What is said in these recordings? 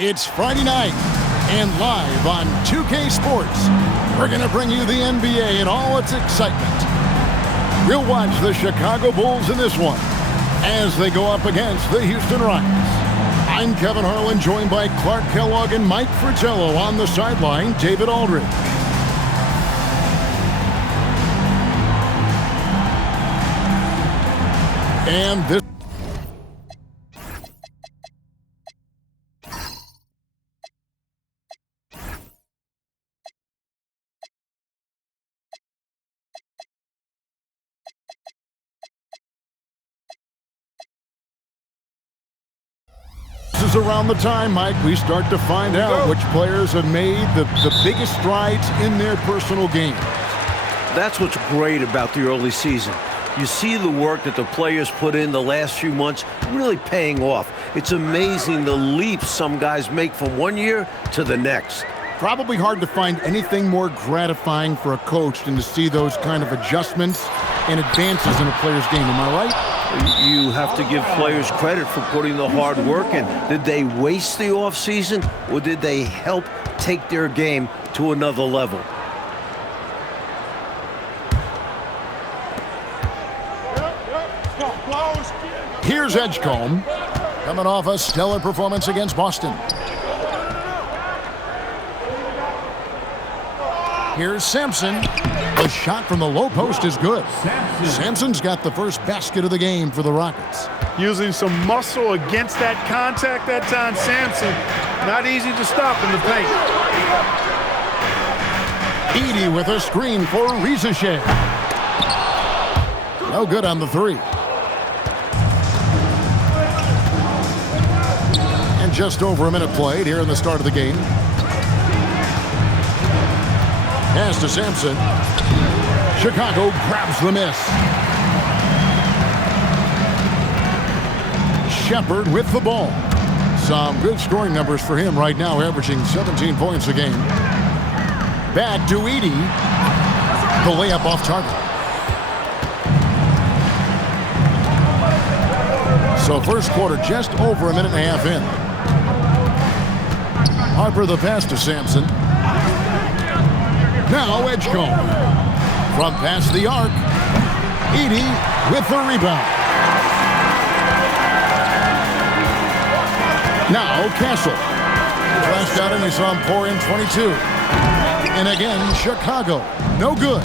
It's Friday night, and live on 2K Sports, we're going to bring you the NBA and all its excitement. We'll watch the Chicago Bulls in this one as they go up against the Houston Rockets. I'm Kevin Harlan, joined by Clark Kellogg and Mike Fratello. On the sideline, David Aldridge. And this is around the time, Mike, we start to find out which players have made the biggest strides in their personal games. That's what's great about the early season. You see the work that the players put in the last few months really paying off. It's amazing the leaps some guys make from one year to the next. Probably hard to find anything more gratifying for a coach than to see those kind of adjustments and advances in a player's game. Am I right? You have to give players credit for putting the hard work in. Did they waste the offseason, or did they help take their game to another level? Here's Edgecombe, coming off a stellar performance against Boston. Here's Sampson. The shot from the low post is good. Sampson's got the first basket of the game for the Rockets. Using some muscle against that contact that time, Sampson. Not easy to stop in the paint. Edey with a screen for Rizachet. No good on the three. And just over a minute played here in the start of the game. Pass to Sampson. Chicago grabs the miss. Shepard with the ball. Some good scoring numbers for him right now, averaging 17 points a game. Back to Edey. The layup off target. So first quarter just over a minute and a half in. Harper the pass to Sampson. Now Edgecombe. From past the arc. Edey with the rebound. Now Castle. Flashed out and we saw him pour in 22. And again, Chicago. No good.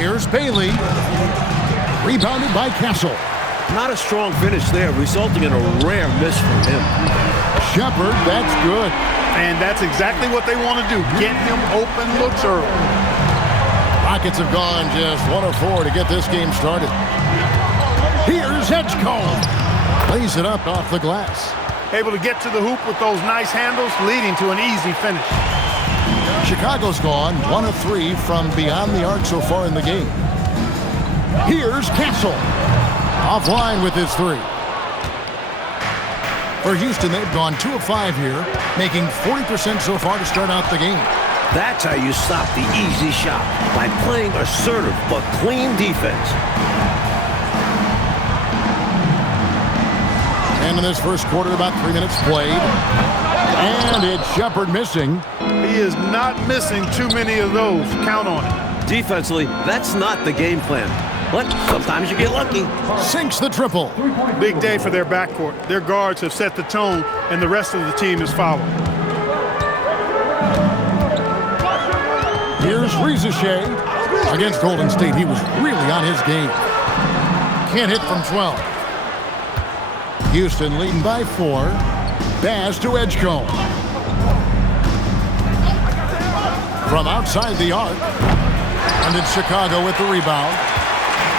Here's Bailey. Rebounded by Castle. Not a strong finish there, resulting in a rare miss from him. Shepard, that's good. And that's exactly what they want to do. Get him open looks early. Rockets have gone just 1 of 4 to get this game started. Here's Edgecombe. Plays it up off the glass. Able to get to the hoop with those nice handles, leading to an easy finish. Chicago's gone 1 of 3 from beyond the arc so far in the game. Here's Castle. Offline with his three. For Houston, they've gone 2 of 5 here, making 40% so far to start out the game. That's how you stop the easy shot, by playing assertive but clean defense. And in this first quarter, about 3 minutes played. And it's Shepard missing. He is not missing too many of those. Count on it. Defensively, that's not the game plan. But sometimes you get lucky. Sinks the triple. Big day for their backcourt. Their guards have set the tone, and the rest of the team is following. Here's Rizachet. Against Golden State, he was really on his game. Can't hit from 12. Houston leading by 4. Pass to Edgecombe. From outside the arc. And it's Chicago with the rebound.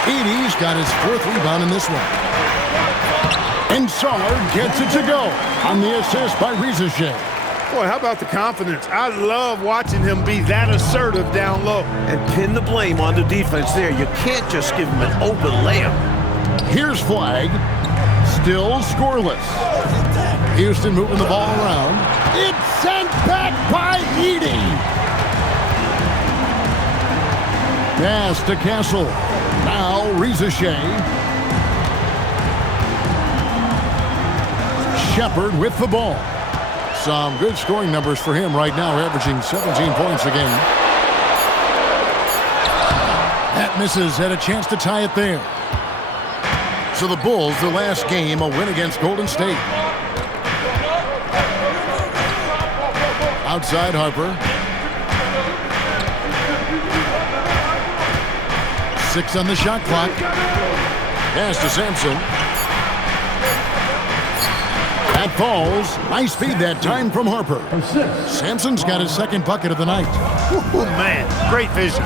Edey's got his 4th rebound in this one. And Saar gets it to go on the assist by Rizachet. Boy, how about the confidence? I love watching him be that assertive down low. And pin the blame on the defense there. You can't just give him an open layup. Here's Flag. Still scoreless. Houston moving the ball around. It's sent back by Edey. Pass to Castle. Now Rizachet. Shepard with the ball. Some good scoring numbers for him right now, averaging 17 points a game. That misses. Had a chance to tie it there. So the Bulls, their last game, a win against Golden State. Outside Harper. 6 on the shot clock. Pass to Sampson. That falls. Nice feed that time from Harper. Sampson's got his second bucket of the night. Oh, man. Great vision.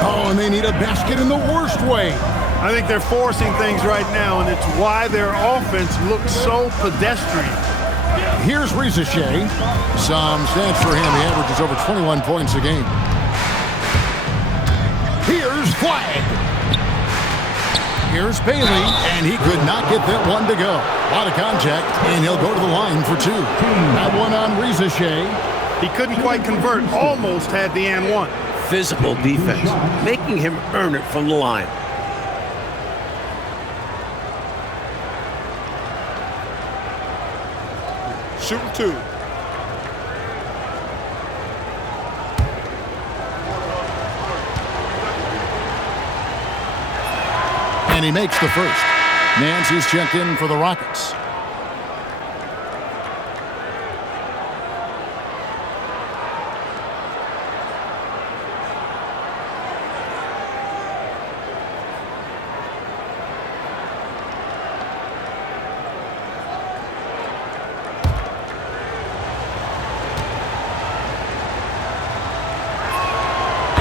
Oh, and they need a basket in the worst way. I think they're forcing things right now, and it's why their offense looks so pedestrian. Here's Risacher. Some stats for him. He averages over 21 points a game. Here's Flagg. Here's Bailey, and he could not get that one to go. A lot of contact, and he'll go to the line for 2. That one on Risacher. He couldn't quite convert. Almost had the and one. Physical defense, making him earn it from the line. Shooting 2. And he makes the first. Nancy's checked in for the Rockets.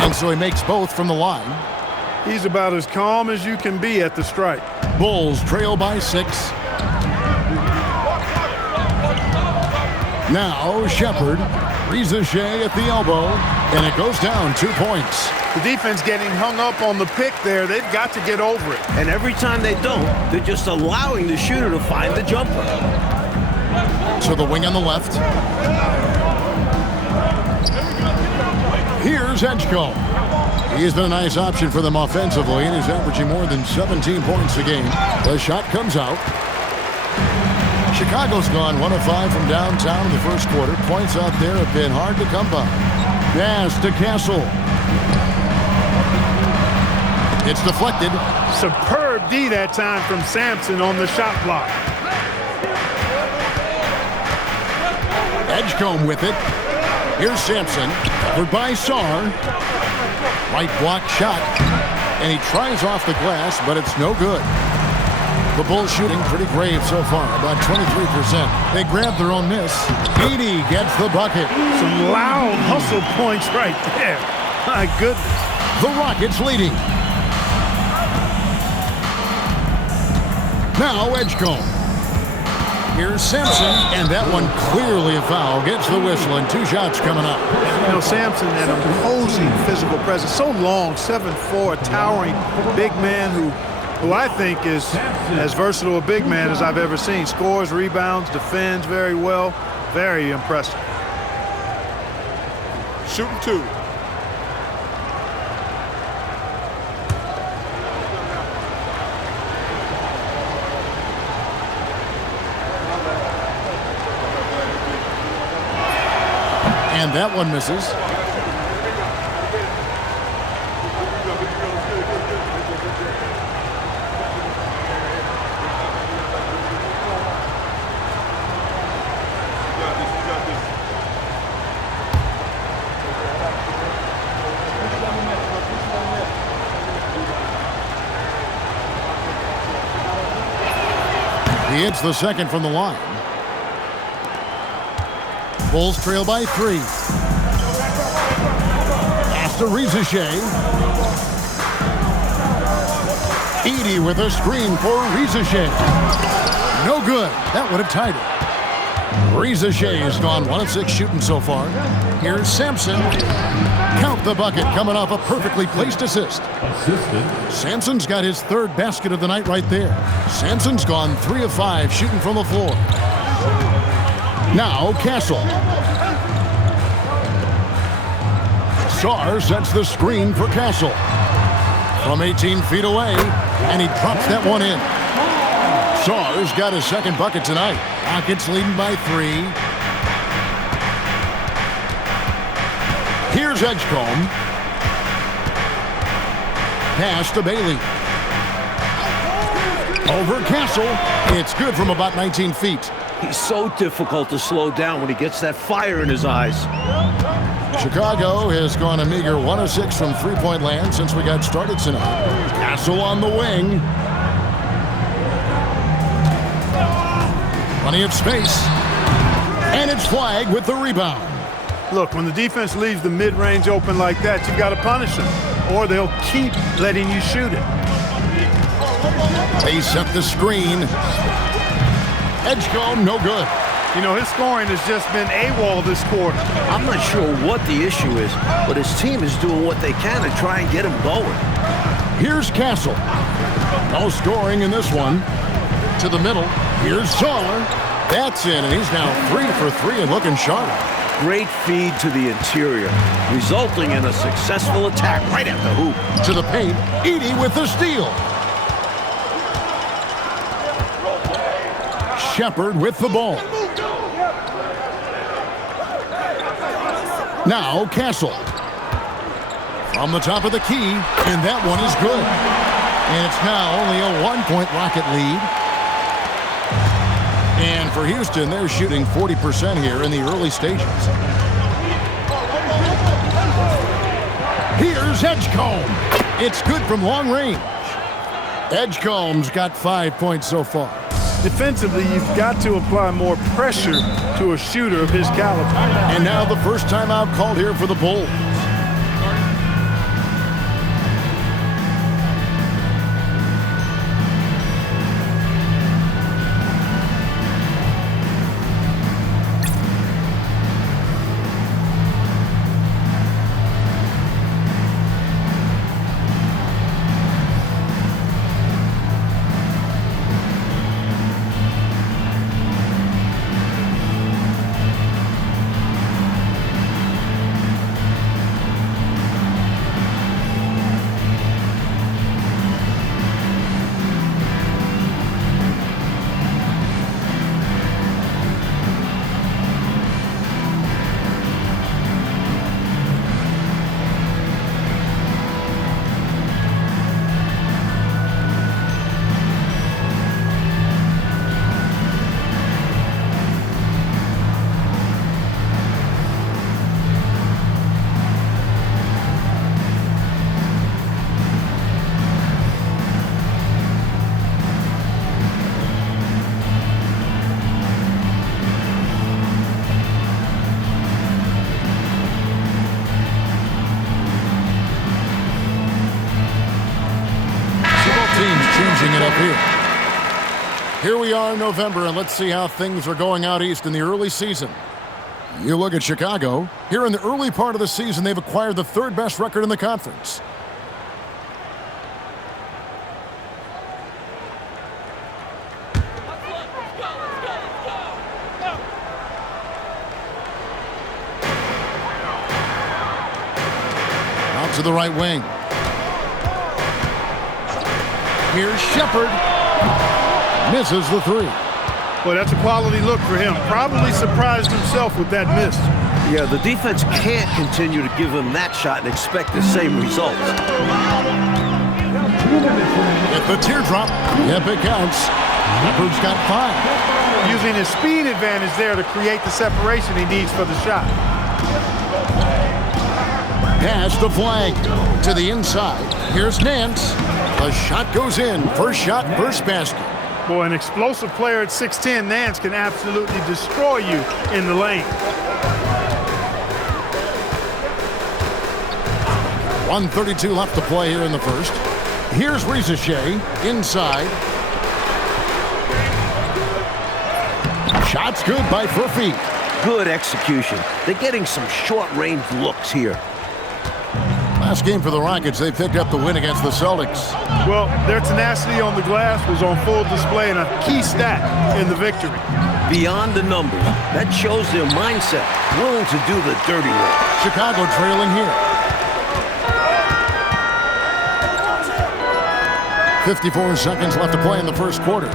And so he makes both from the line. He's about as calm as you can be at the strike. Bulls trail by 6. Now Shepard. Risacher at the elbow. And it goes down 2 points. The defense getting hung up on the pick there. They've got to get over it. And every time they don't, they're just allowing the shooter to find the jumper. So the wing on the left. Here's Edgecombe. He's been a nice option for them offensively, and he's averaging more than 17 points a game. The shot comes out. Chicago's gone 1 of 5 from downtown in the first quarter. Points out there have been hard to come by. Pass to Castle. It's deflected. Superb D that time from Sampson on the shot block. Edgecombe with it. Here's Sampson, covered by Sarr. Right block shot, and he tries off the glass, but it's no good. The Bulls shooting pretty brave so far, about 23%. They grab their own miss. Edey gets the bucket. Some loud hustle points right there. My goodness. The Rockets leading. Now Edgecombe. Here's Sampson, and that one clearly a foul. Gets the whistle, and 2 shots coming up. You know, Sampson, an imposing physical presence. So long, 7'4", a towering big man who I think is as versatile a big man as I've ever seen. Scores, rebounds, defends very well. Very impressive. Shooting 2. And that one misses. He hits the second from the line. Bulls trail by 3. After Risacher. Edey with a screen for Risacher. No good. That would have tied it. Risacher has gone 1 of 6 shooting so far. Here's Sampson. Count the bucket coming off a perfectly placed assist. Sampson's got his 3rd basket of the night right there. Sampson's gone 3 of 5 shooting from the floor. Now Castle. Sarr sets the screen for Castle. From 18 feet away, and he drops that one in. Sarr's got his second bucket tonight. Rockets leading by 3. Here's Edgecombe. Pass to Bailey. Over Castle. It's good from about 19 feet. He's so difficult to slow down when he gets that fire in his eyes. Chicago has gone a meager 1 of 6 from three-point land since we got started tonight. Castle on the wing. Plenty of space. And it's Flagg with the rebound. Look, when the defense leaves the mid-range open like that, you've got to punish them, or they'll keep letting you shoot it. They set the screen. Edgecombe, no good. You know, his scoring has just been AWOL this quarter. I'm not sure what the issue is, but his team is doing what they can to try and get him going. Here's Castle. No scoring in this one. To the middle. Here's Saller. That's in, and he's now 3 for 3 and looking sharp. Great feed to the interior, resulting in a successful attack right at the hoop. To the paint. Edey with the steal. Shepard with the ball. Now Castle. From the top of the key, and that one is good. And it's now only a 1-point Rocket lead. And for Houston, they're shooting 40% here in the early stages. Here's Edgecombe. It's good from long range. Edgecombe's got 5 points so far. Defensively, you've got to apply more pressure to a shooter of his caliber. And now the first timeout called here for the Bulls. Changing it up here. Here we are in November, and let's see how things are going out east in the early season. You look at Chicago. Here in the early part of the season, they've acquired the 3rd best record in the conference. Out to the right wing. Here's Shepard. Misses the 3. Well, that's a quality look for him. Probably surprised himself with that miss. Yeah, the defense can't continue to give him that shot and expect the same results. With the teardrop, yep, it counts. Shepard's got 5. Using his speed advantage there to create the separation he needs for the shot. Pass to Flagg. To the inside. Here's Nance. The shot goes in. First shot, first basket. Boy, an explosive player at 6'10", Nance can absolutely destroy you in the lane. 1:32 left to play here in the first. Here's Risacher inside. Shot's good by Furphy. Good execution. They're getting some short-range looks here. Last game for the Rockets, they picked up the win against the Celtics. Well, their tenacity on the glass was on full display and a key stat in the victory. Beyond the numbers, that shows their mindset, willing to do the dirty work. Chicago trailing here. 54 seconds left to play in the first quarter.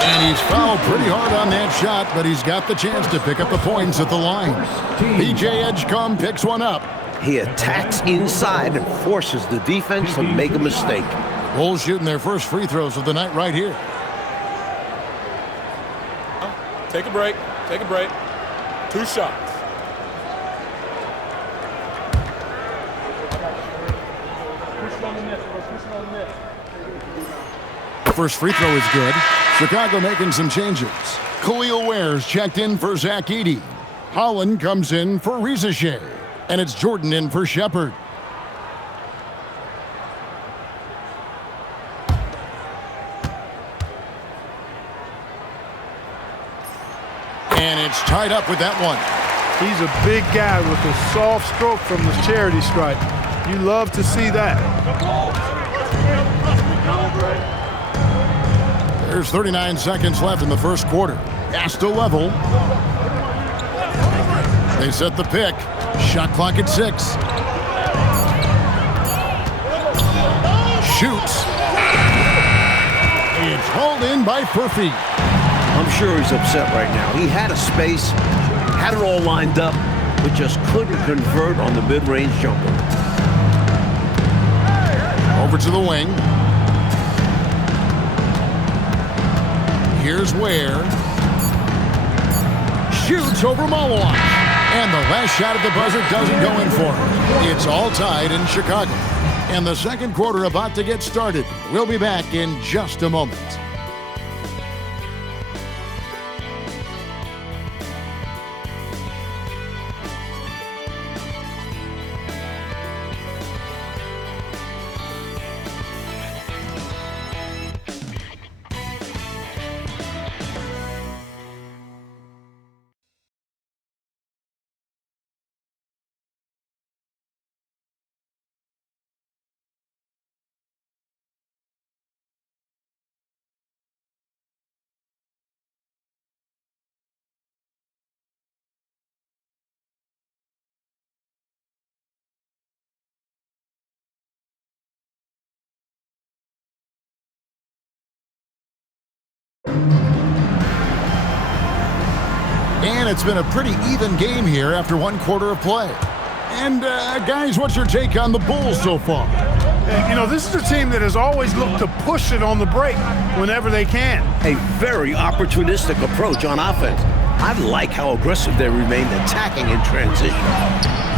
And he's fouled pretty hard on that shot, but he's got the chance to pick up the points at the line. P.J. Edgecombe picks one up. He attacks inside and forces the defense to make a mistake. Bulls shooting their first free throws of the night right here. Take a break. Take a break. 2 shots. First free throw is good. Chicago making some changes. Khalil Ware's checked in for Zach Edey. Holland comes in for Reza Shea. And it's Jordan in for Shepard. And it's tied up with that one. He's a big guy with a soft stroke from the charity stripe. You love to see that. There's 39 seconds left in the first quarter. Asta level. They set the pick. Shot clock at 6. Shoots. It's hauled in by Furphy. I'm sure he's upset right now. He had a space, had it all lined up, but just couldn't convert on the mid-range jumper. Over to the wing. Here's Ware. Shoots over Malawak. And the last shot at the buzzer doesn't go in for him. It's all tied in Chicago. And the second quarter about to get started. We'll be back in just a moment. And it's been a pretty even game here after one quarter of play. And, guys, what's your take on the Bulls so far? You know, this is a team that has always looked to push it on the break whenever they can. A very opportunistic approach on offense. I like how aggressive they remain attacking in transition.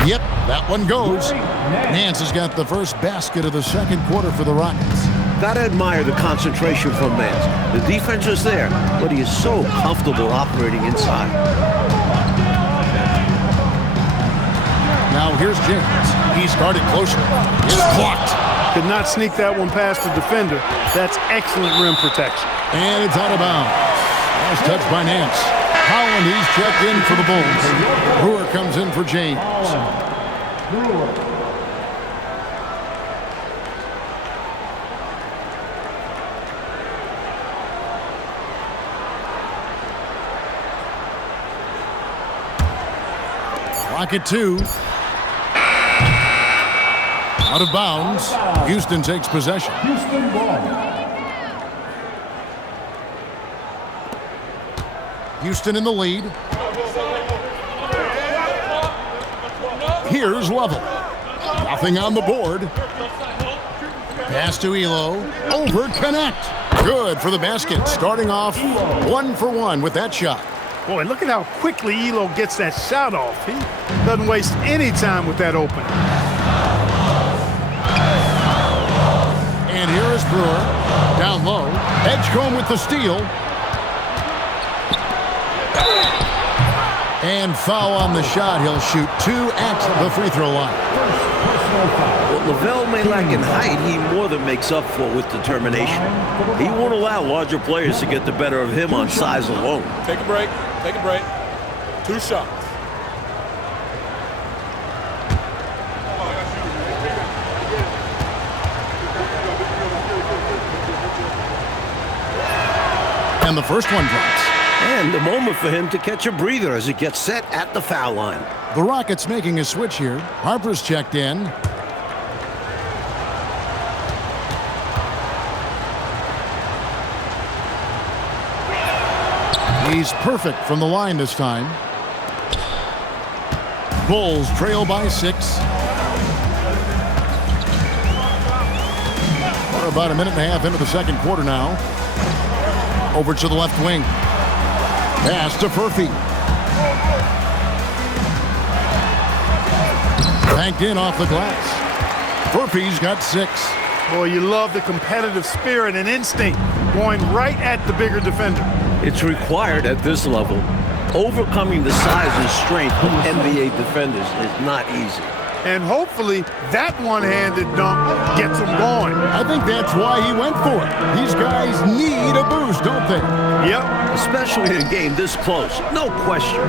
Yep, that one goes. Nance has got the first basket of the second quarter for the Rockets. Gotta admire the concentration from Nance. The defense is there, but he is so comfortable operating inside. Now here's James. He's guarded closely. It's blocked. Could not sneak that one past the defender. That's excellent rim protection. And it's out of bounds. Last touch by Nance. Holland, he's checked in for the Bulls. Brewer comes in for James. Rocket 2. Out of bounds. Houston takes possession. Houston in the lead. Here's Lovell. Nothing on the board. Pass to Elo. Over connect. Good for the basket. Starting off 1 for 1 with that shot. Boy, look at how quickly Elo gets that shot off. He doesn't waste any time with that opening. And here is Brewer. Down low. Edgecombe with the steal. And foul on the shot. He'll shoot 2 at the free throw line. What Lavelle may lack in height, he more than makes up for with determination. He won't allow larger players to get the better of him on size alone. Take a break. Take a break. 2 shots. And the first one drops. And the moment for him to catch a breather as it gets set at the foul line. The Rockets making a switch here. Harper's checked in. He's perfect from the line this time. Bulls trail by 6. We're about a minute and a half into the second quarter now. Over to the left wing. Pass to Furphy. Banked in off the glass. Furphy's got 6. Boy, you love the competitive spirit and instinct going right at the bigger defender. It's required at this level. Overcoming the size and strength of NBA defenders is not easy. And hopefully that one-handed dunk gets him going. I think that's why he went for it. These guys need a boost, don't they? Yep. Especially in a game this close. No question.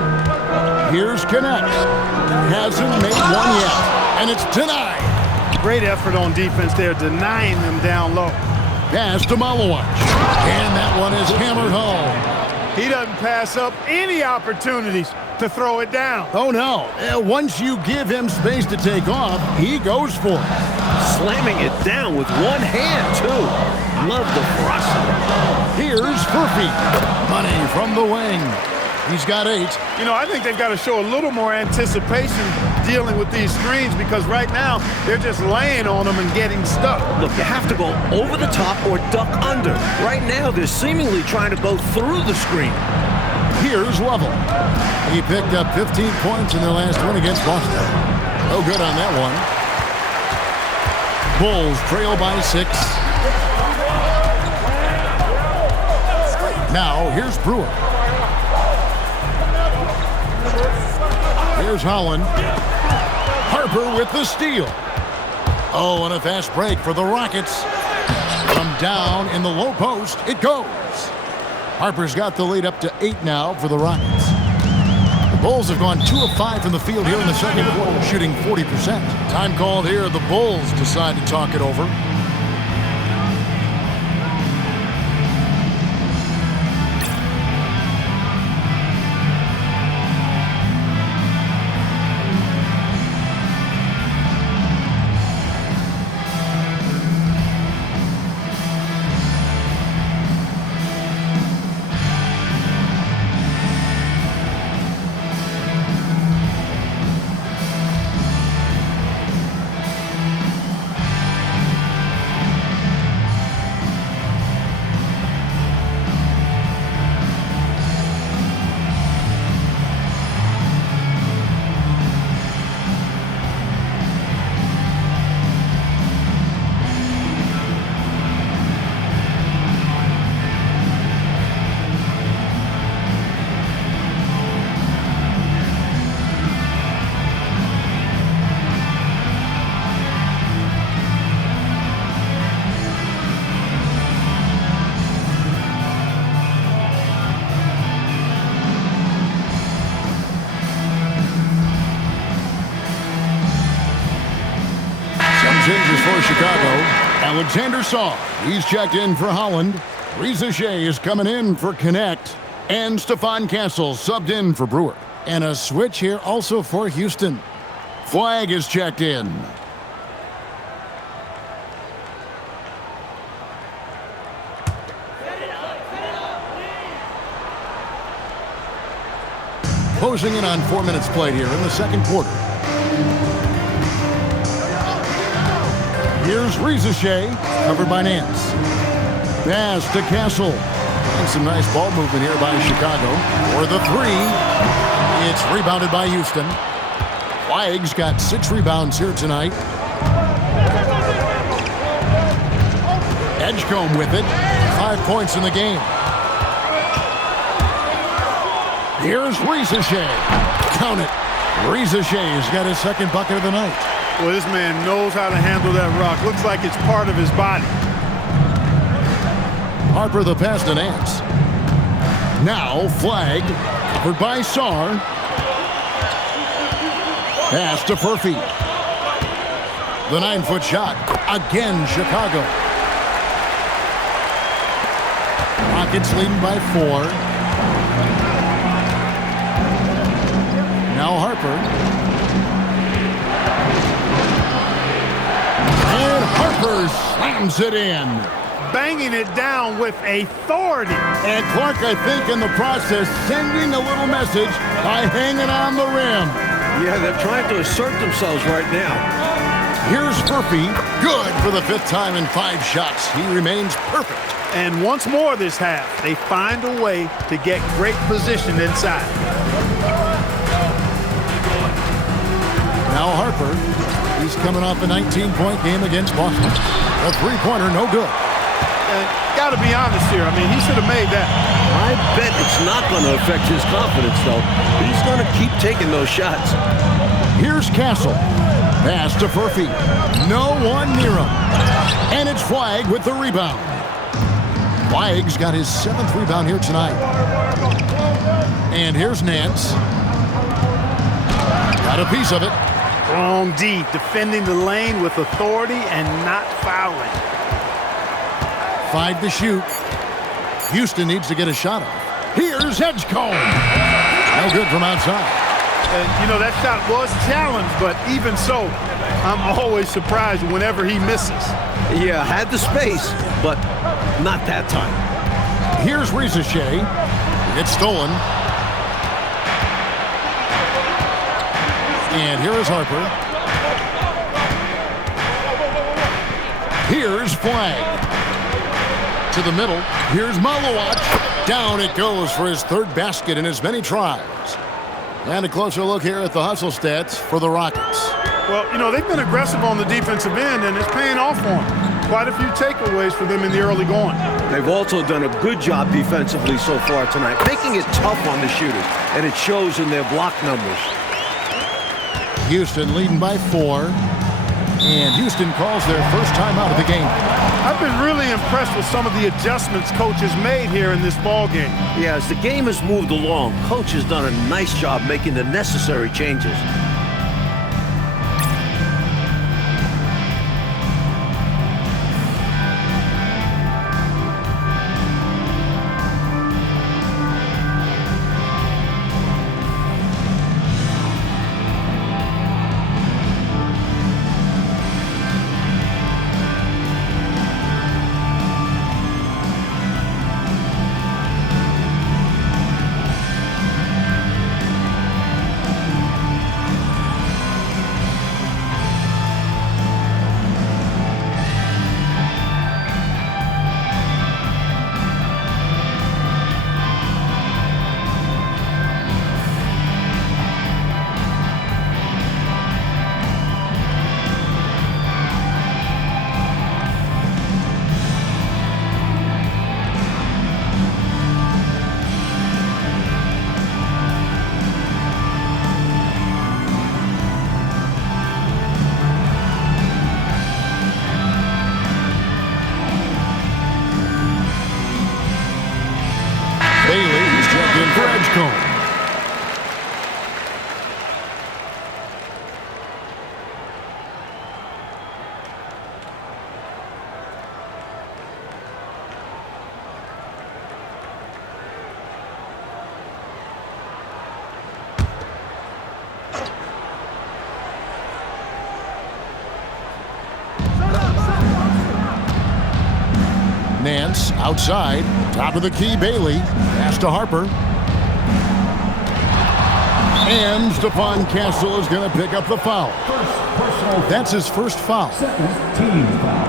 Here's Connect. Hasn't made one yet, and it's denied. Great effort on defense there, denying them down low. Pass to Malawach. And that one is hammered home. He doesn't pass up any opportunities to throw it down. Oh, no. Once you give him space to take off, he goes for it. Slamming it down with one hand, too. Love the ferocity. Here's Furphy. Money from the wing. He's got 8. You know, I think they've got to show a little more anticipation dealing with these screens because right now they're just laying on them and getting stuck. Look, you have to go over the top or duck under. Right now, they're seemingly trying to go through the screen. Here's Lovell. He picked up 15 points in their last win against Boston. No good on that one. Bulls trail by 6. Now, here's Brewer. Here's Holland. Harper with the steal. Oh, and a fast break for the Rockets. From down in the low post, it goes. Harper's got the lead up to 8 now for the Rockets. The Bulls have gone 2 of 5 from the field here in the second quarter, shooting 40%. Time called here. The Bulls decide to talk it over. Changes for Chicago. Alexander Saw. He's checked in for Holland. Reza Shea is coming in for Connect. And Stephon Castle subbed in for Brewer. And a switch here also for Houston. Flag is checked in. Closing in on 4 minutes played here in the second quarter. Here's Reza Shea, covered by Nance. Pass to Castle. And some nice ball movement here by Chicago. For the 3. It's rebounded by Houston. Flag's got 6 rebounds here tonight. Edgecombe with it. 5 points in the game. Here's Reza Shea. Count it. Reza Shea's got his second bucket of the night. Well, this man knows how to handle that rock. Looks like it's part of his body. Harper the pass to Nance. Now Flag, covered by Sarr. Pass to Furphy. The 9-foot shot. Again, Chicago. Rockets leading by 4. Now Harper. And Harper slams it in. banging it down with authority. And Clark, I think, in the process, sending a little message by hanging on the rim. Yeah, they're trying to assert themselves right now. Here's Furphy. Good for the 5th time in 5 shots. He remains perfect. And once more this half, they find a way to get great position inside. Now Harper. He's coming off a 19-point game against Boston. A three-pointer, no good. Got to be honest here. I mean, he should have made that. I bet it's not going to affect his confidence, though. He's going to keep taking those shots. Here's Castle. Pass to Furphy. No one near him. And it's Flagg with the rebound. Flagg's got his 7th rebound here tonight. And here's Nance. Got a piece of it. Strong D, defending the lane with authority and not fouling. 5 to shoot. Houston needs to get a shot off. Here's Edgecombe. No good from outside. And, you know, that shot was challenged, but even so, I'm always surprised whenever he misses. Yeah, had the space, but not that time. Here's Ricochet. It's stolen. And here is Harper. Here's Flagg. To the middle. Here's Malowacz. Down it goes for his 3rd basket in as many tries. And a closer look here at the hustle stats for the Rockets. Well, you know, they've been aggressive on the defensive end, and it's paying off for them. Quite a few takeaways for them in the early going. They've also done a good job defensively so far tonight, making it tough on the shooters, and it shows in their block numbers. Houston leading by 4. And Houston calls their first timeout of the game. I've been really impressed with some of the adjustments Coach has made here in this ball game. Yeah, as the game has moved along, Coach has done a nice job making the necessary changes. Bailey is checked in for Edgecombe. Nance outside, top of the key, Bailey. Pass to Harper. And Stephon Castle is going to pick up the foul. That's his first foul. Team foul.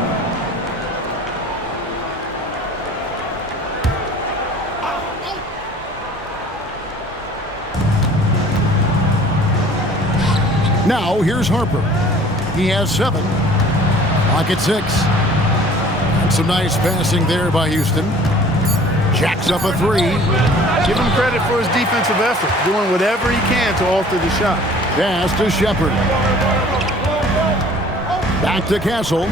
Now here's Harper. He has 7. Clock at 6. Some nice passing there by Houston. Jacks up a 3. Give him credit for his defensive effort, doing whatever he can to alter the shot. Pass to Shepard. Back to Castle.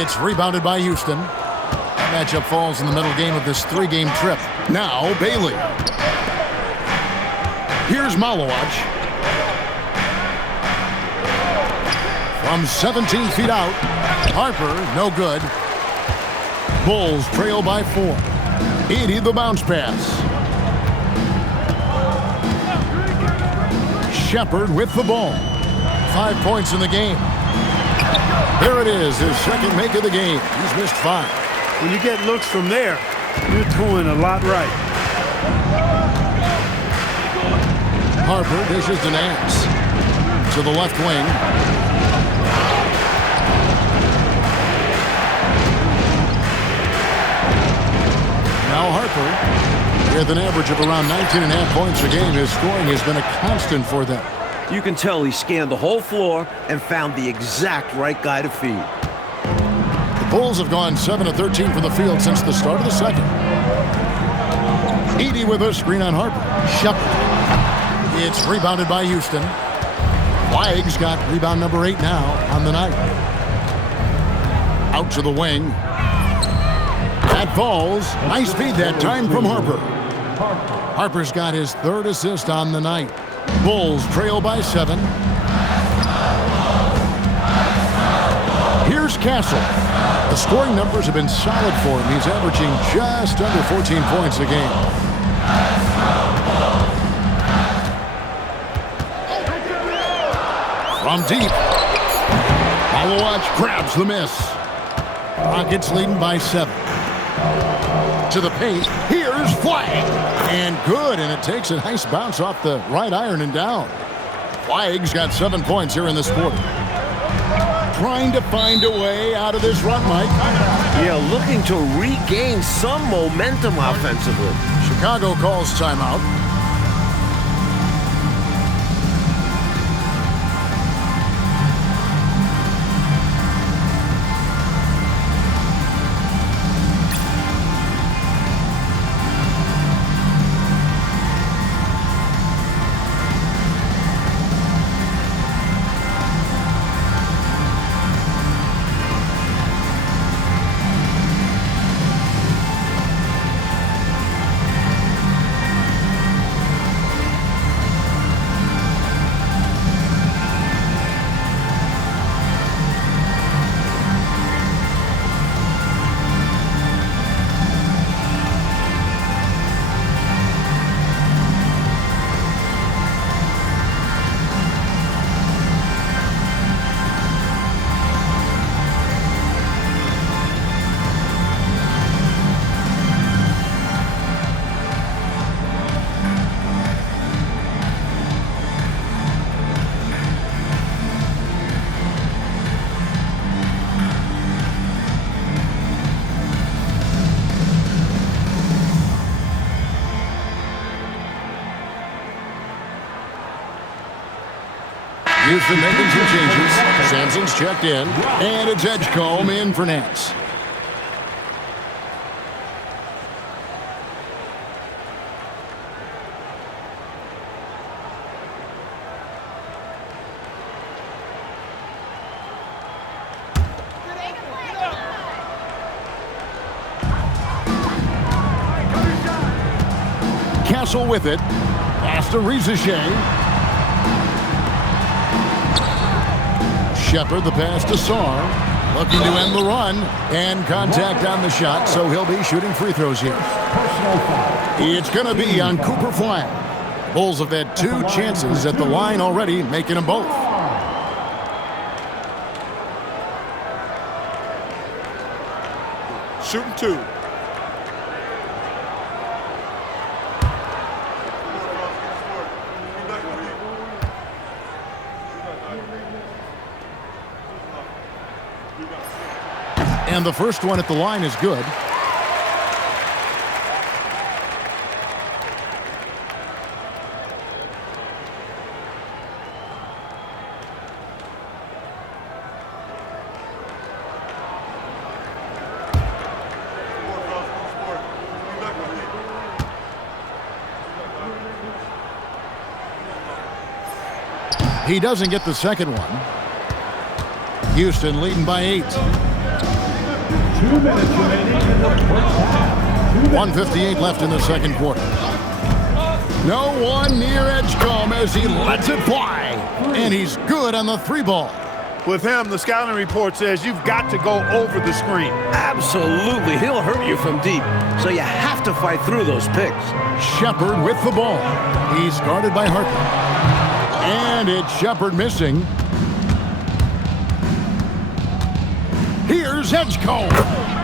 It's rebounded by Houston. That matchup falls in the middle game of this 3-game trip. Now Bailey. Here's Malowacz. From 17 feet out. Harper, no good. Bulls trail by 4. 80 the bounce pass. Shepard with the ball. 5 points in the game. There it is, his second make of the game. He's missed 5. When you get looks from there, you're doing a lot right. Harper dishes to Nance. To the left wing. Now Harper, with an average of around 19.5 points a game, his scoring has been a constant for them. You can tell he scanned the whole floor and found the exact right guy to feed. The Bulls have gone 7 of 13 from the field since the start of the second. Edey with a screen on Harper. Shepard. It's rebounded by Houston. Flag's got rebound number 8 now on the night. Out to the wing. That falls. Nice feed that time from Harper. Harper's got his 3rd assist on the night. Bulls trail by 7. Here's Castle. The scoring numbers have been solid for him. He's averaging just under 14 points a game. From deep. Malawach grabs the miss. Rockets leading by 7. To the paint. Here's Flagg. And good, and it takes a nice bounce off the right iron and down. Flagg's got 7 points here in this quarter. Trying to find a way out of this run, Mike. Yeah, looking to regain some momentum offensively. Chicago calls timeout. Houston making some changes. Sampson's checked in. And it's Edgecombe in for Nance. Castle with it. Pass to Rizachet. Shepard, the pass to Sarr. Looking to end the run. And contact on the shot, so he'll be shooting free throws here. It's going to be on Cooper Flagg. Bulls have had 2 chances at the line already, making them both. Shooting 2. And the first one at the line is good. He doesn't get the second one. Houston leading by 8. 2 minutes remaining in the first half. 1:58 left in the second quarter. No one near Edgecombe as he lets it fly. And he's good on the 3 ball. With him, the scouting report says you've got to go over the screen. Absolutely. He'll hurt you from deep. So you have to fight through those picks. Shepard with the ball. He's guarded by Harper. And it's Shepard missing. Here's Edgecombe.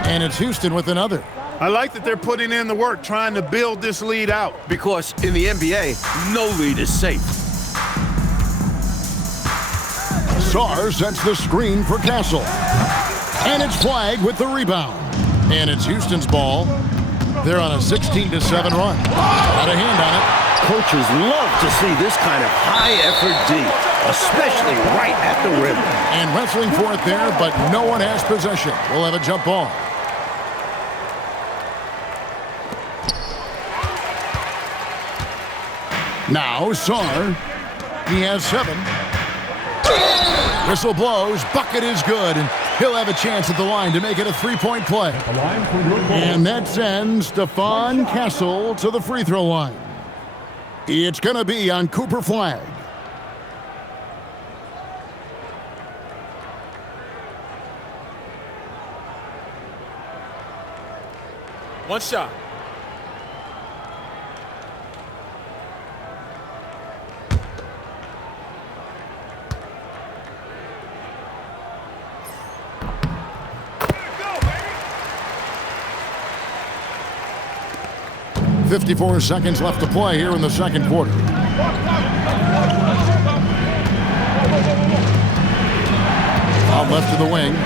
And it's Houston with another. I like that they're putting in the work, trying to build this lead out. Because in the NBA, no lead is safe. Sarr sets the screen for Castle. And it's flagged with the rebound. And it's Houston's ball. They're on a 16-7 run. Got a hand on it. Coaches love to see this kind of high-effort D, especially right at the rim. And wrestling for it there, but no one has possession. We'll have a jump ball. Now Sarr. He has 7. Whistle blows. Bucket is good. And he'll have a chance at the line to make it a 3-point play. And that sends Stephon Castle to the free throw line. It's going to be on Cooper Flagg. One shot. Go, baby. 54 seconds left to play here in the second quarter. Out left to the wing.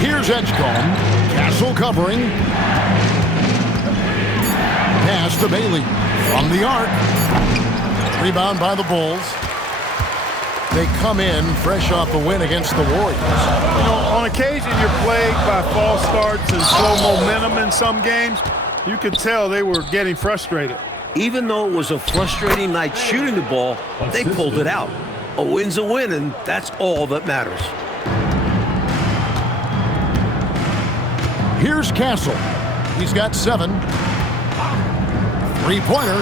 Here's Edgecombe. Castle covering. Pass to Bailey. From the arc. Rebound by the Bulls. They come in fresh off the win against the Warriors. You know, on occasion you're plagued by false starts and slow momentum in some games. You could tell they were getting frustrated. Even though it was a frustrating night shooting the ball, they pulled it out. A win's a win, and that's all that matters. Here's Castle. He's got 7. Three-pointer.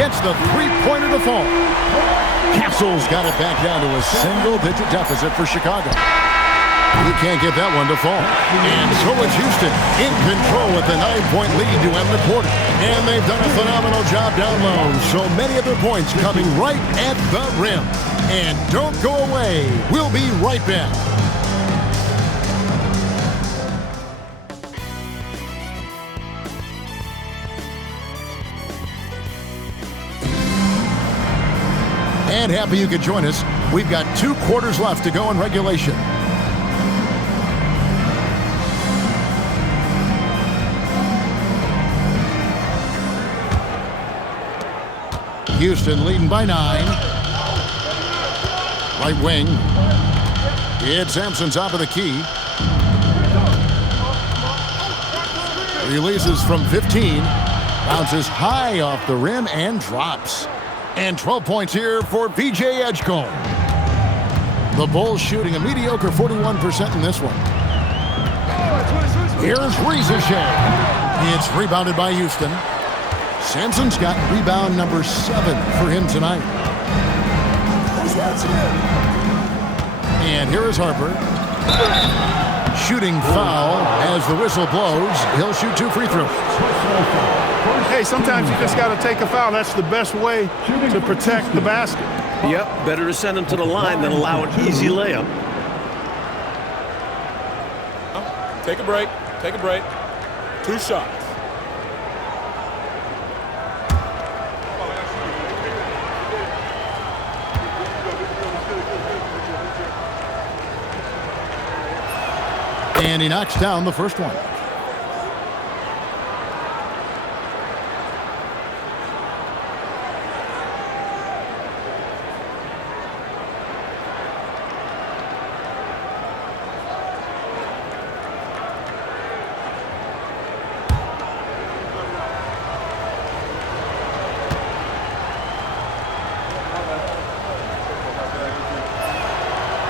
Gets the three-pointer to fall. Castle's got it back down to a single-digit deficit for Chicago. You can't get that one to fall. And so it's Houston in control with a 9-point lead to end the quarter. And they've done a phenomenal job down low. So many of their points coming right at the rim. And don't go away. We'll be right back. And happy you could join us. We've got 2 quarters left to go in regulation. Houston leading by 9. Right wing. It's Sampson top of the key. Releases from 15. Bounces high off the rim and drops. And 12 points here for VJ Edgecombe. The Bulls shooting a mediocre 41% in this one. Here's Rizachet. It's rebounded by Houston. Sampson's got rebound number 7 for him tonight. And here is Harper. Shooting foul as the whistle blows. He'll shoot 2 free throws. Hey, sometimes you just got to take a foul. That's the best way to protect the basket. Yep, better to send him to the line than allow an easy layup. Take a break. Take a break. 2 shots. And he knocks down the first one.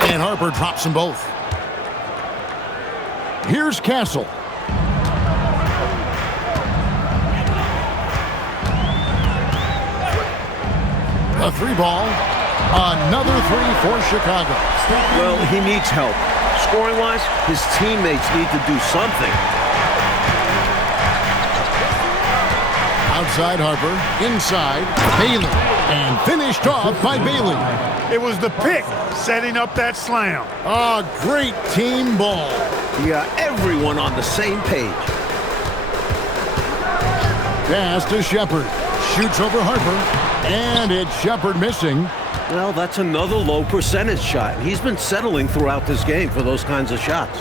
And Harper drops them both. Here's Castle. A 3 ball. Another 3 for Chicago. Well, he needs help. Scoring-wise, his teammates need to do something. Outside Harper. Inside Bailey. And finished off by Bailey. It was the pick. setting up that slam. Oh, great team ball. Yeah, everyone on the same page. Pass to Shepard. Shoots over Harper. And it's Shepard missing. Well, that's another low percentage shot. He's been settling throughout this game for those kinds of shots.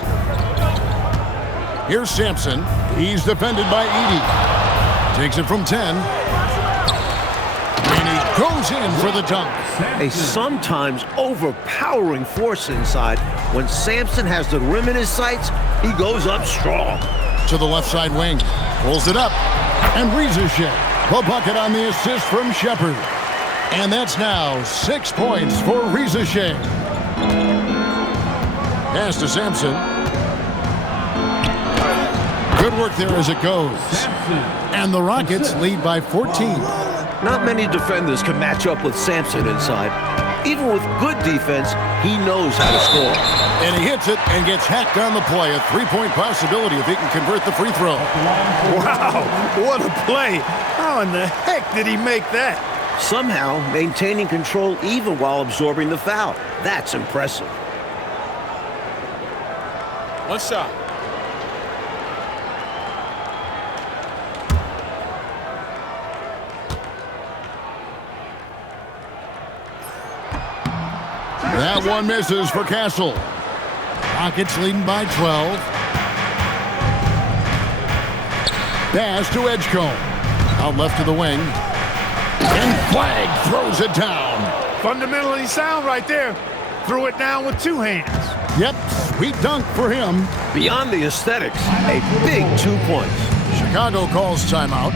Here's Sampson. He's defended by Edey. Takes it from 10. And he goes in for the dunk. A sometimes overpowering force inside. When Sampson has the rim in his sights, he goes up strong. To the left side wing. Pulls it up. And Rizachet. The bucket on the assist from Shepard. And that's now 6 points for Rizachet. Pass to Sampson. Good work there as it goes. And the Rockets lead by 14. Not many defenders can match up with Sampson inside. Even with good defense, he knows how to score. And he hits it and gets hacked on the play. A three-point possibility if he can convert the free throw. Wow, what a play. How in the heck did he make that? Somehow maintaining control even while absorbing the foul. That's impressive. One shot. That one misses for Castle. Rockets leading by 12. Pass to Edgecombe. Out left to the wing. And Flagg throws it down. Fundamentally sound right there. Threw it down with two hands. Yep, sweet dunk for him. Beyond the aesthetics, a big 2 points. Chicago calls timeout.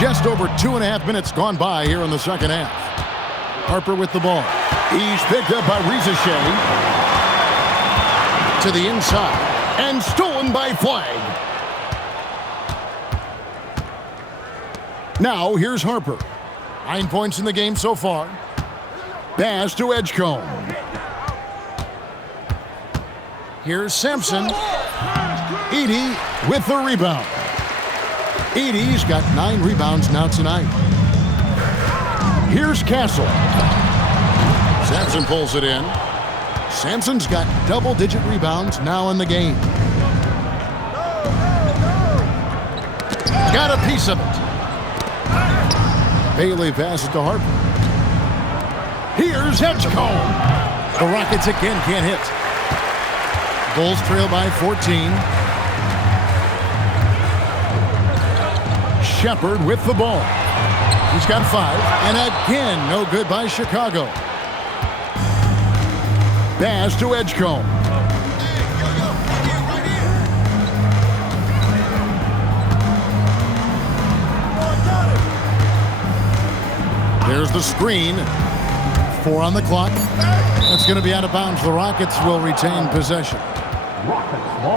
Just over 2.5 minutes gone by here in the second half. Harper with the ball. He's picked up by Rizachet. To the inside. And stolen by Flagg. Now here's Harper. 9 points in the game so far. Pass to Edgecombe. Here's Sampson. Edey with the rebound. Edey's got 9 rebounds now tonight. Here's Castle. Sampson pulls it in. Sampson's got double-digit rebounds now in the game. Got a piece of it. Bailey passes to Harper. Here's Edgecombe. The Rockets again can't hit. Bulls trail by 14. Shepard with the ball. He's got 5. And again, no good by Chicago. Pass to Edgecombe. There's the screen. 4 on the clock. That's going to be out of bounds. The Rockets will retain possession.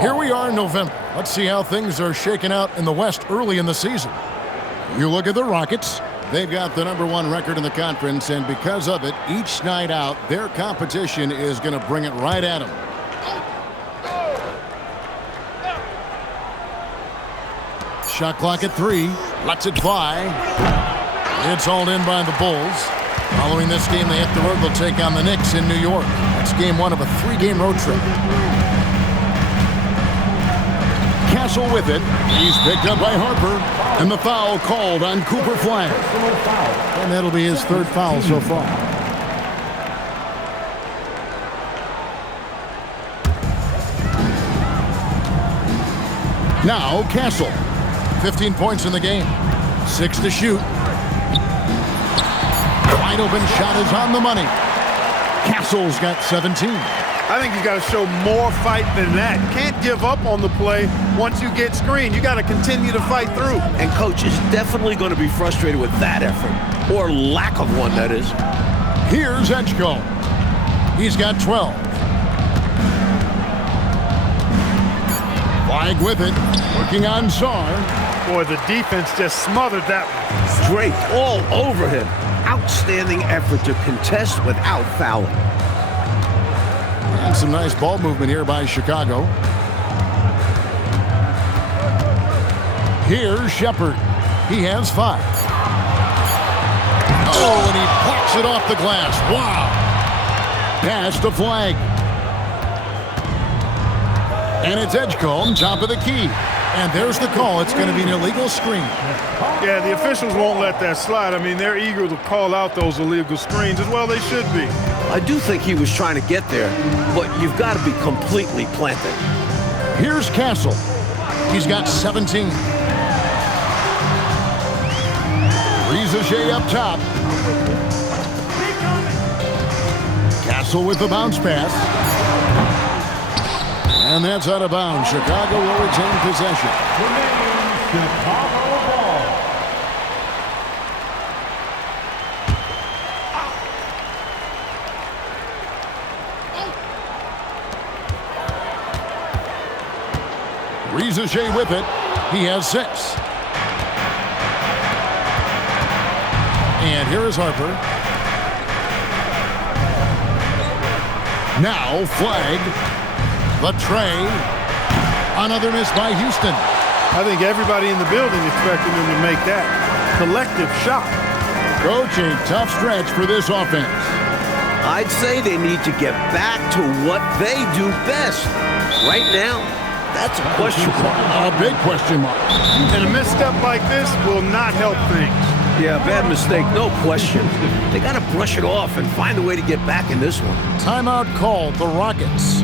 Here we are in November. Let's see how things are shaking out in the West early in the season. You look at the Rockets. They've got the #1 record in the conference, and because of it, each night out, their competition is going to bring it right at them. Shot clock at 3. Lets it fly. It's hauled in by the Bulls. Following this game, they hit the road. They'll take on the Knicks in New York. That's game 1 of a 3-game road trip. Castle with it. He's picked up by Harper. And the foul called on Cooper Flag. And that'll be his 3rd foul so far. Now Castle. 15 points in the game. 6 to shoot. Wide open shot is on the money. Castle's got 17. I think he's got to show more fight than that. Can't give up on the play once you get screened. You got to continue to fight through. And coach is definitely going to be frustrated with that effort, or lack of one, that is. Here's Edgecombe. He's got 12. Flag with it, working on Sarr. Boy, the defense just smothered that one. Drake all over him. Outstanding effort to contest without fouling. And some nice ball movement here by Chicago. Here's Shepard. He has 5. Oh, and he pops it off the glass. Wow. Pass to Flag. And it's Edgecombe, top of the key. And there's the call. It's going to be an illegal screen. Yeah, the officials won't let that slide. I mean, they're eager to call out those illegal screens as well. They should be. I do think he was trying to get there, but you've got to be completely planted. Here's Castle. He's got 17. Rizachet up top. Castle with the bounce pass. And that's out of bounds. Chicago will retain possession. Chicago ball. Rizachet with it. He has 6. And here is Harper. Now Flag. The tray. Another miss by Houston. I think everybody in the building expected him to make that collective shot. Coach, a tough stretch for this offense. I'd say they need to get back to what they do best. Right now, that's a question mark. A big question mark. And a misstep like this will not help things. Yeah, bad mistake, no question. They got to brush it off and find a way to get back in this one. Timeout called the Rockets.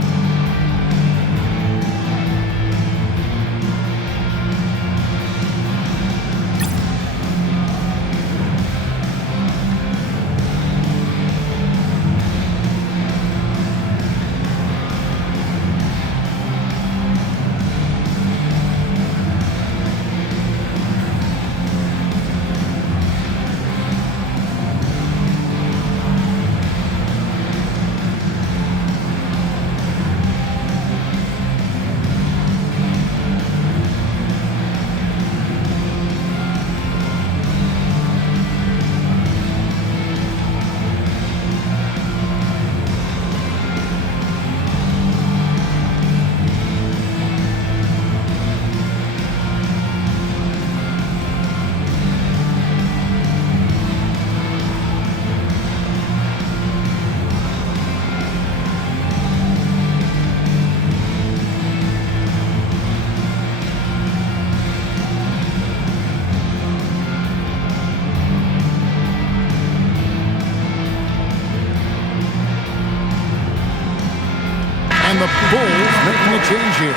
And the Bulls making a change here.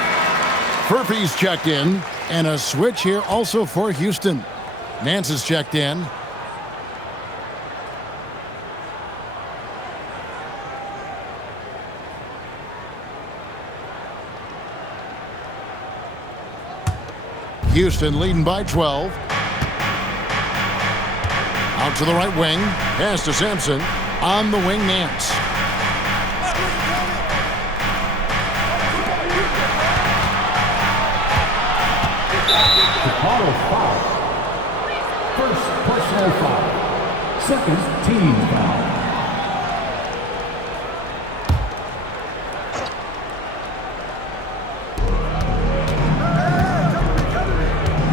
Furphy's checked in, and a switch here also for Houston. Nance is checked in. Houston leading by 12. Out to the right wing. Pass to Sampson. on the wing, Nance. Chicago foul. First personal foul. Second team foul.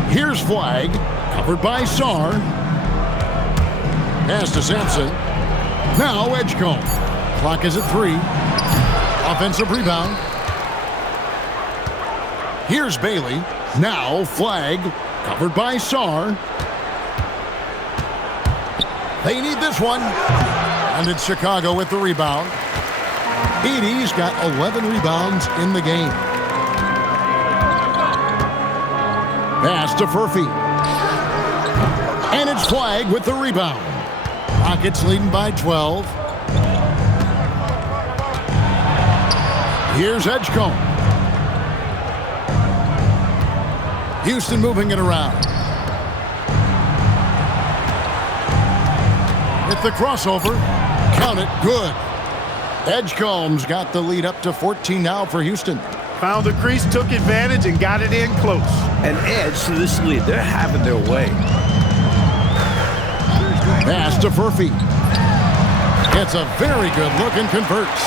Here's Flag, covered by Sarr. Pass to Sampson. Now Edgecombe. Clock is at 3. Offensive rebound. Here's Bailey. Now Flag, covered by Sarr. They need this one. And it's Chicago with the rebound. Edey's got 11 rebounds in the game. Pass to Furphy. And it's Flag with the rebound. Rockets leading by 12. Here's Edgecombe. Houston moving it around. With the crossover. Count it. Good. Edgecombe's got the lead up to 14 now for Houston. Found the crease, took advantage, and got it in close. And adds to this lead. They're having their way. Pass to Furphy. Gets a very good look and converts.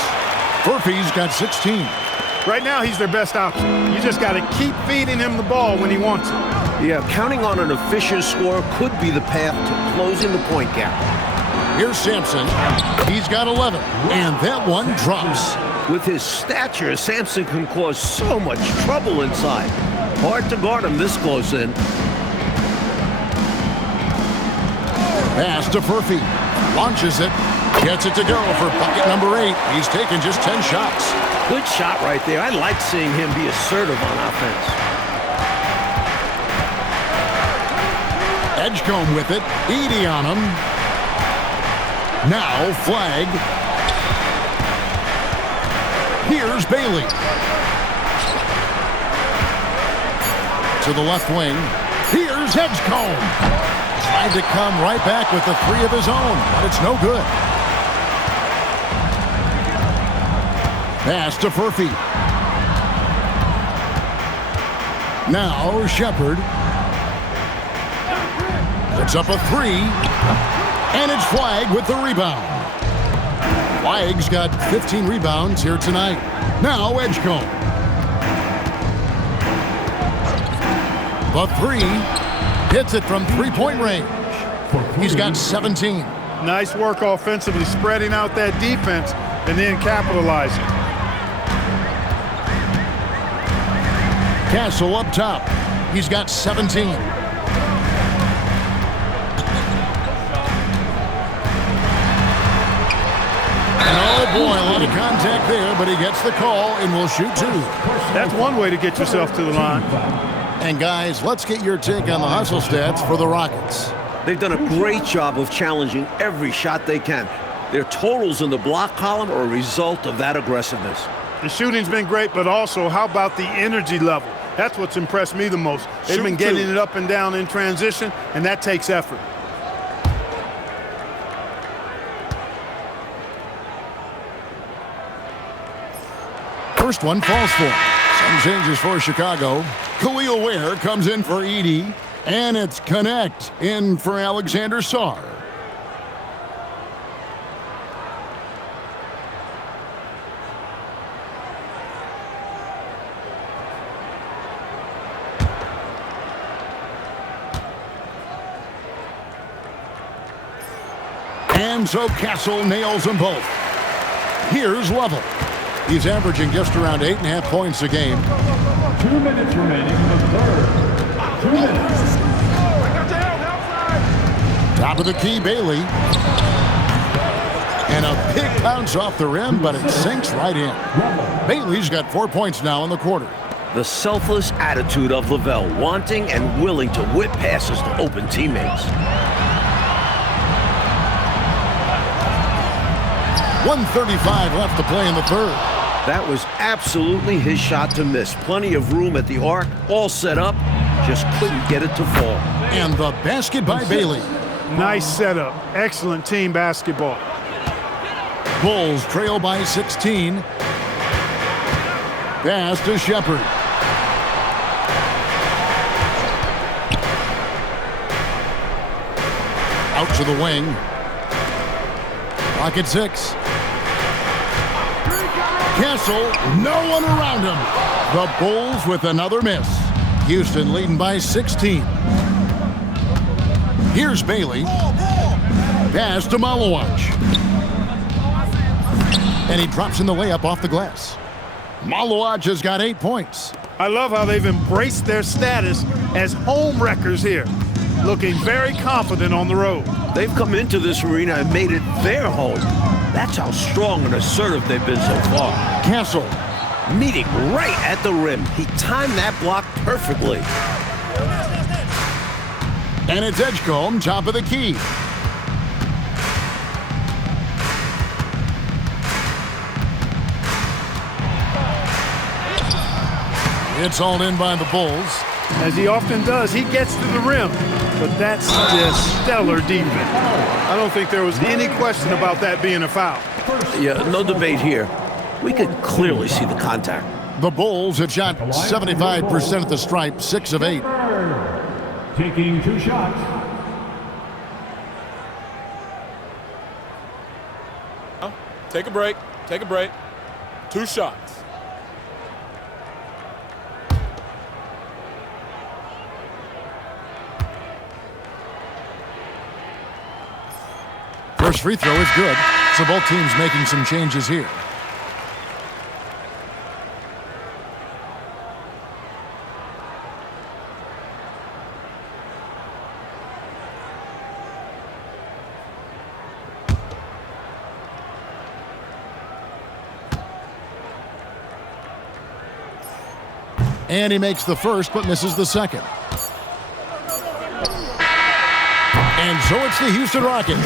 Furphy's got 16. Right now, he's their best option. You just got to keep feeding him the ball when he wants it. Yeah, counting on an efficient score could be the path to closing the point gap. Here's Sampson. He's got 11. And that one drops. With his stature, Sampson can cause so much trouble inside. Hard to guard him this close in. Pass to Furphy. Launches it. Gets it to go for bucket number 8. He's taken just 10 shots. Good shot right there. I like seeing him be assertive on offense. Edgecombe with it. Edey on him. Now Flag. Here's Bailey. To the left wing. Here's Edgecombe. Tried to come right back with the 3 of his own, but it's no good. Pass to Furphy. Now Shepard. Puts up a 3. And it's Flag with the rebound. Flag's got 15 rebounds here tonight. Now Edgecombe. The 3. Hits it from 3-point range. He's got 17. Nice work offensively, spreading out that defense and then capitalizing. Castle up top. He's got 17. And oh boy, a lot of contact there, but he gets the call and will shoot 2. That's one way to get yourself to the line. And guys, let's get your take on the hustle stats for the Rockets. They've done a great job of challenging every shot they can. Their totals in the block column are a result of that aggressiveness. The shooting's been great, but also how about the energy level? That's what's impressed me the most. They've been getting it up and down in transition, and that takes effort. First one falls for him. Some changes for Chicago. Khalil Ware comes in for Edey. And it's Connect in for Alexander Sarr. And so Castle nails them both. Here's Lovell. He's averaging just around 8.5 points a game. 2 minutes remaining in the third. 2 minutes. Top of the key, Bailey. And a big bounce off the rim, but it sinks right in. Bailey's got 4 points now in the quarter. The selfless attitude of Lavelle, wanting and willing to whip passes to open teammates. 1:35 left to play in the third. That was absolutely his shot to miss. Plenty of room at the arc, all set up, just couldn't get it to fall. And the basket by Bailey. Nice setup. Excellent team basketball. Bulls trail by 16. Pass to Shepard. Out to the wing. Clock at 6. Kessel, no one around him. The Bulls with another miss. Houston leading by 16. Here's Bailey. Pass to Malowacz. And he drops in the layup off the glass. Malowacz has got 8 points. I love how they've embraced their status as home wreckers here, looking very confident on the road. They've come into this arena and made it their home. That's how strong and assertive they've been so far. Kessel. Meeting right at the rim. He timed that block perfectly. And it's Edgecombe, top of the key. It's all in by the Bulls. As he often does, he gets to the rim, but that's just stellar defense. I don't think there was any question about that being a foul. Yeah, no debate here. We could clearly see the contact. The Bulls have shot 75% at the stripe, 6 of 8. Taking 2 shots. Take a break. Take a break. 2 shots. First free throw is good, so both teams making some changes here. And he makes the first, but misses the second. And so it's the Houston Rockets,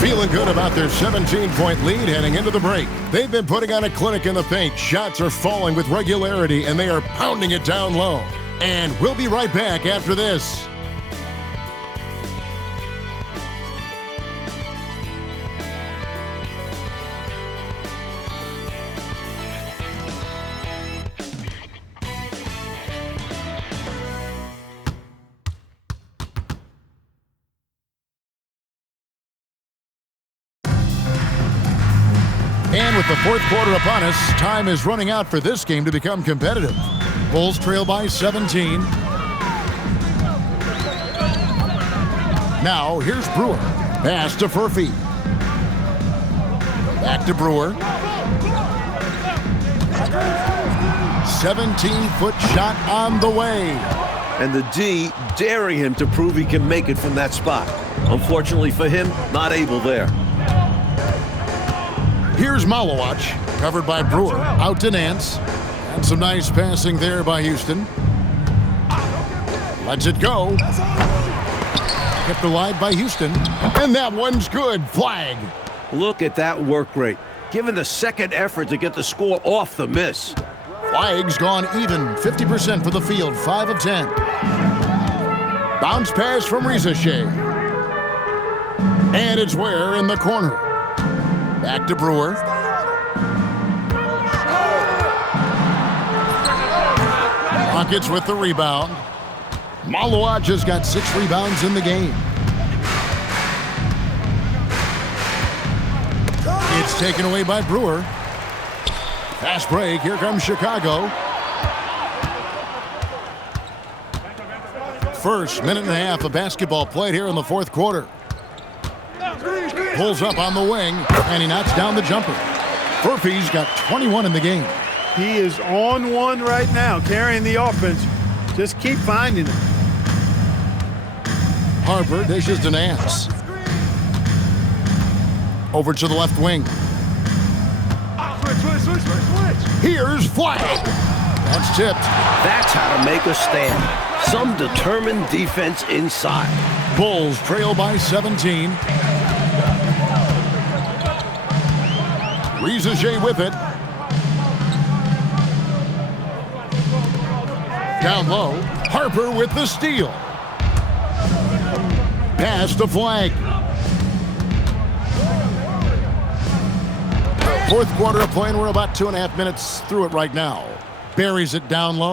feeling good about their 17-point lead heading into the break. They've been putting on a clinic in the paint. Shots are falling with regularity, and they are pounding it down low. And we'll be right back after this. And with the fourth quarter upon us, time is running out for this game to become competitive. Bulls trail by 17. Now, here's Brewer. Pass to Furphy. Back to Brewer. 17-foot shot on the way. And the D daring him to prove he can make it from that spot. Unfortunately for him, not able there. Here's Malowacz, covered by Brewer, out to Nance. And some nice passing there by Houston. Lets it go. Kept alive by Houston. And that one's good. Flag. Look at that work rate. Given the second effort to get the score off the miss. Flag's gone even. 50% for the field. 5 of 10. Bounce pass from Rizachet. And it's Ware in the corner. Back to Brewer. Rockets with the rebound. Malowacz has got 6 rebounds in the game. It's taken away by Brewer. Fast break. Here comes Chicago. First minute and a half of basketball played here in the fourth quarter. Pulls up on the wing, and he knocks down the jumper. Furphy's got 21 in the game. He is on one right now, carrying the offense. Just keep finding him. Harper dishes to Nance. Over to the left wing. Switch. Here's Flag. That's tipped. That's how to make a stand. Some determined defense inside. Bulls trail by 17. Rizachet with it. Down low. Harper with the steal. Pass to Flag. Fourth quarter of play, and we're about 2.5 minutes through it right now. Buries it down low.